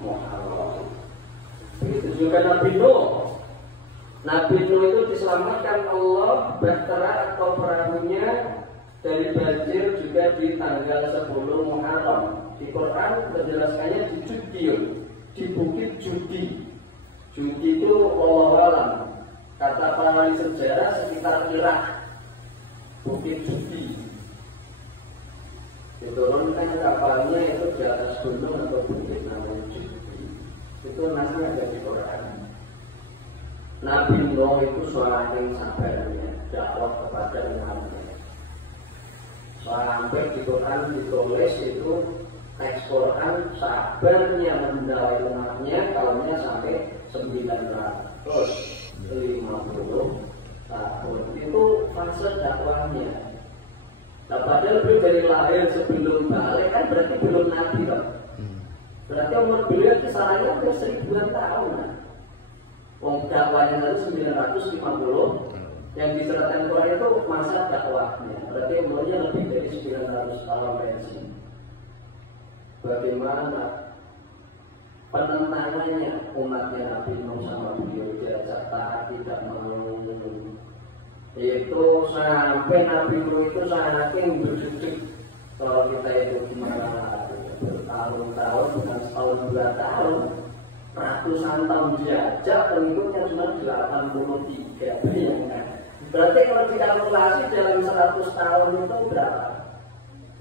Muharram. Begitu juga Nabi Nuh. Nabi Nuh itu diselamatkan Allah bahtera atau perahunya dari banjir juga di tanggal 10 Muharram. Di Quran menjelaskannya di Judiun, di bukit Judi. Judi itu wallahu alam. Kata para ahli sejarah sekitar Irak. Bukit Judi. Diturunkan kapalnya itu di atas gunung atau bukit namanya Judi. Itu namanya ada di Quran. Nabi Nuh itu saking sabarnya dakwah kepada umatnya. Sampai di Quran ditulis itu teks Quran sabarnya mendawai umatnya kalaunya sampai 950 tahun. Itu fase dakwahnya. Nah padahal beliau dari lahir sebelum balik kan berarti belum nabi kan? Berarti umur beliau kisarannya hampir 1000-an tahun. Wong dakwahnya itu 950, yang diserahkan Quran itu masa dakwahnya. Berarti umurnya lebih dari 900 tahun pensi. Bagaimana penentangannya umatnya Nabi Nuh sama beliau diajak taat tidak mau. Itu sampai Nabi Nuh itu saking berjudik. Kalau kita itu gimana bertahun-tahun bukan setahun 2 tahun. Ratusan tahun diajak pengikutnya cuma 83. Bayangkan. Berarti kalau dikalkulasi dalam 100 tahun itu berapa?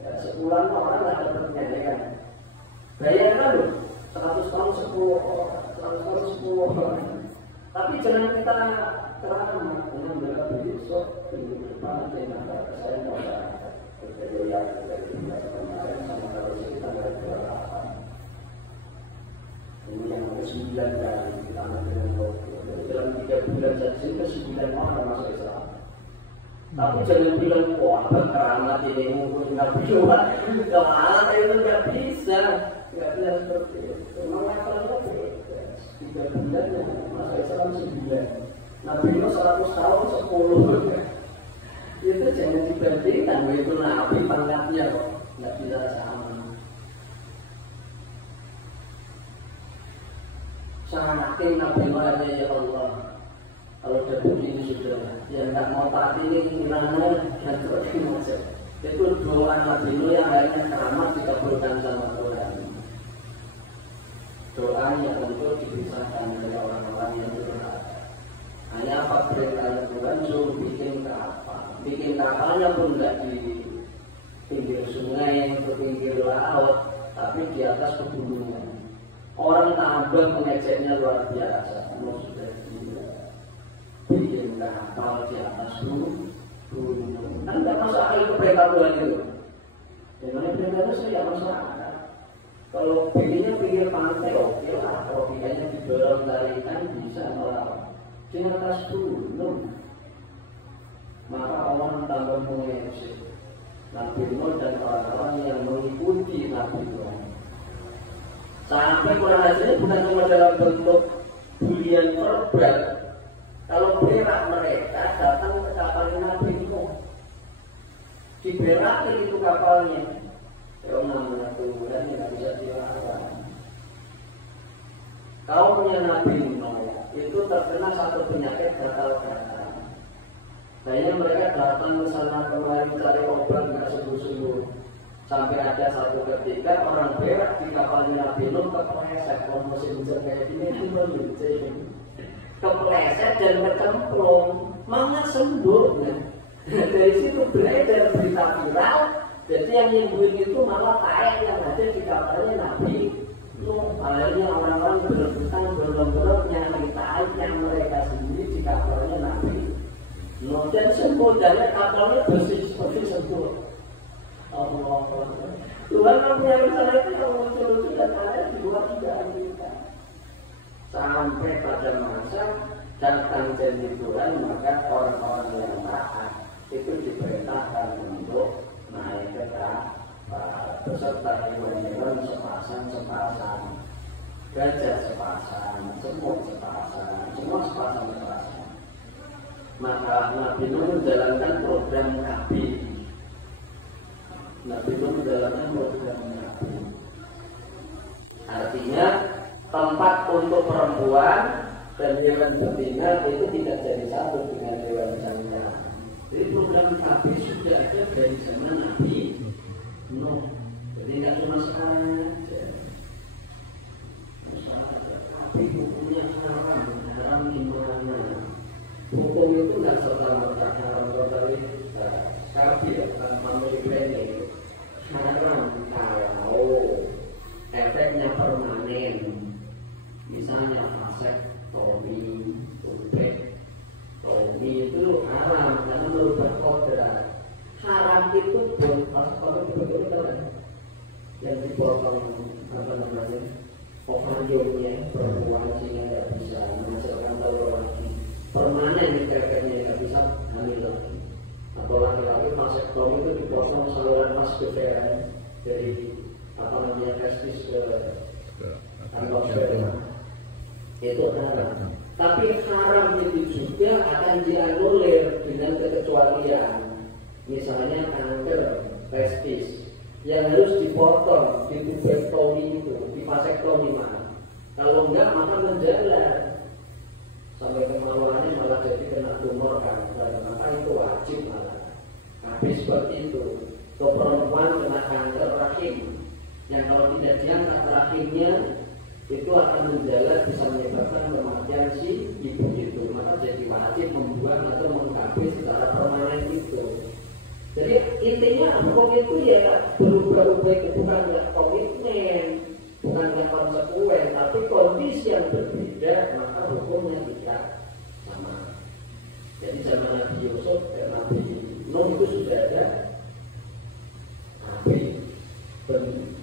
Ya, sebulan orang nggak dapatnya ya kan? Bayangkan loh, 100 tahun 10 orang, 100 tahun 10 orang. Tapi jangan kita terang dengan mereka besok minggu depan nanti saya mau berjaya dari kemarin sama kalau kita berdoa. Ini yang ke-9 kali kita dengan Covid. Dalam 3 bulan saja itu 9 orang masuk Islam. Tapi jangan bilang wah keramat ini mungkin nggak bisa. Kalau alat itu nggak bisa seperti itu. Memang kalau 3 bulan masuk Islam 9. Nabi Nuh 100 tahun 10. Itu jangan dibandingkan. Itu Nabi pangkatnya kok nggak bisa sama. Saking Nabi Muhammad ya Allah. Kalau udah begini sudah, yang tak mau taat ini gimana dan seperti macam. Itu doa Nabi Nuh yang akhirnya keramat dikabulkan sama Tuhan. Doanya tentu dipisahkan dari orang-orang yang berdoa. Hanya apa perintah Tuhan suruh bikin kapal. Bikin kapalnya pun tidak di pinggir sungai atau pinggir laut, tapi di atas pegunungan. Orang tambang mengejeknya luar biasa. Kamu sudah gila. Bikin kapal di atas gunung. Kan tidak masuk akal itu perintah Tuhan itu. Dimana perintah itu saya masuk akal. Kalau bikinnya pinggir pantai, oke lah. Kalau bikinnya didorong tarikan bisa melawan. Di atas gunung. Maka orang tambah mengejek Nabi Nuh dan orang-orang yang mengikuti Nabi Nuh. Sampai kurang hasilnya bukan cuma dalam bentuk bulian verbal. Kalau berak mereka datang ke kapal Nabi Nuh, diberakin itu kapalnya. Ya namanya Tuhan yang bisa dilawan. Kaumnya Nabi Nuh itu terkena satu penyakit gatal-gatal. Kayaknya mereka datang ke sana kemari mencari obat nggak sungguh-sungguh. Sampai ada satu ketika orang berak di kapalnya Nabi Nuh kepleset. Kalau musim hujan kayak gini itu meluncur. Kepleset dan kecemplung, malah sembuh. Dari situ beredar berita viral. Jadi yang nyembuhin itu malah kain yang ada di kapalnya Nabi Nuh. Akhirnya orang-orang berebutan berlomba-lomba nyari kain yang mereka sendiri di kapalnya Nabi Nuh. Dan sembuh dari kapalnya bersih seperti sembuh. Allah Tuhan punya rencana itu yang muncul-muncul dan ada di luar kita. Sampai pada masa datang janji Tuhan, maka orang-orang yang taat itu diperintahkan untuk naik ke kapal beserta hewan-hewan sepasang-sepasang, gajah sepasang, semut sepasang, semua sepasang-sepasang. Maka Nabi Nuh menjalankan program Nabi. Nabi Nuh menjalankan program Nabi. Artinya untuk perempuan dan hewan betina itu tidak jadi satu dengan hewan jantan. Jadi program KB sudah ada dari zaman Nabi Nuh. Jadi tidak cuma sekarang aja. Tapi hukumnya haram gimana? Hukum itu nggak serta-merta haram totali kafir, family planning. Haram kalau efeknya permanen, misalnya vasektomi, tubektomi itu haram karena merubah kodrat. Haram itu buat vasektomi itu kan yang dipotong apa namanya ovariumnya perempuan sehingga nggak bisa menghasilkan telur lagi. Permanen efeknya nggak bisa hamil lagi. Atau laki-laki vasektomi itu dipotong saluran vas deferens dari apa namanya testis ke kantong sperma. Itu haram. Tapi haram itu juga akan dianulir dengan kekecualian. Misalnya kanker testis yang harus dipotong di tubektomi itu, di vasektomi mana? Kalau enggak maka menjalar sampai kemaluannya malah jadi kena tumor kanker, maka itu wajib malah. Habis seperti itu, ke perempuan kena kanker rahim, yang kalau tidak diangkat rahimnya itu akan menjalar bisa menyebabkan kematian si ibu itu, maka jadi wajib membuang atau menghabis secara permanen itu. Jadi intinya hukum itu ya berubah-ubah itu bukan nggak komitmen, bukan nggak konsekuen, tapi kondisi yang berbeda maka hukumnya tidak sama. Jadi zaman Nabi Yusuf dan Nabi Nuh itu sudah ada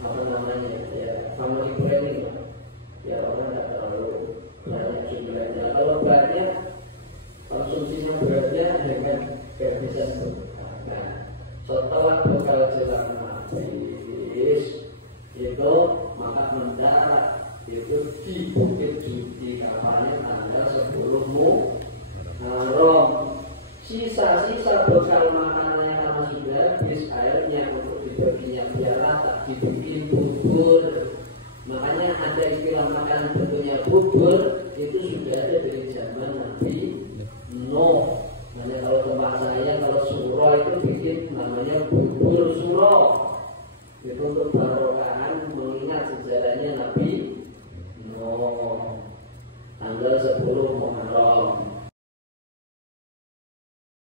apa namanya ya family planning ya orang nggak terlalu banyak jumlahnya. Kalau banyak konsumsinya beratnya dengan kebiasaan. Nah, setelah bekal jelang habis itu maka mendarat itu di Bukit Judi kapalnya tanggal 10 Muharram. Sisa-sisa bekal makanannya karena sudah habis, airnya untuk dibaginya biar rata dibikin bubur. Makanya ada istilah makan bentuknya bubur itu sudah ada dari zaman Nabi Nuh. Makanya kalau tempat saya kalau surah itu bikin namanya bubur surah. Itu untuk barokahan mengingat sejarahnya Nabi Nuh. Tanggal 10 Muharram.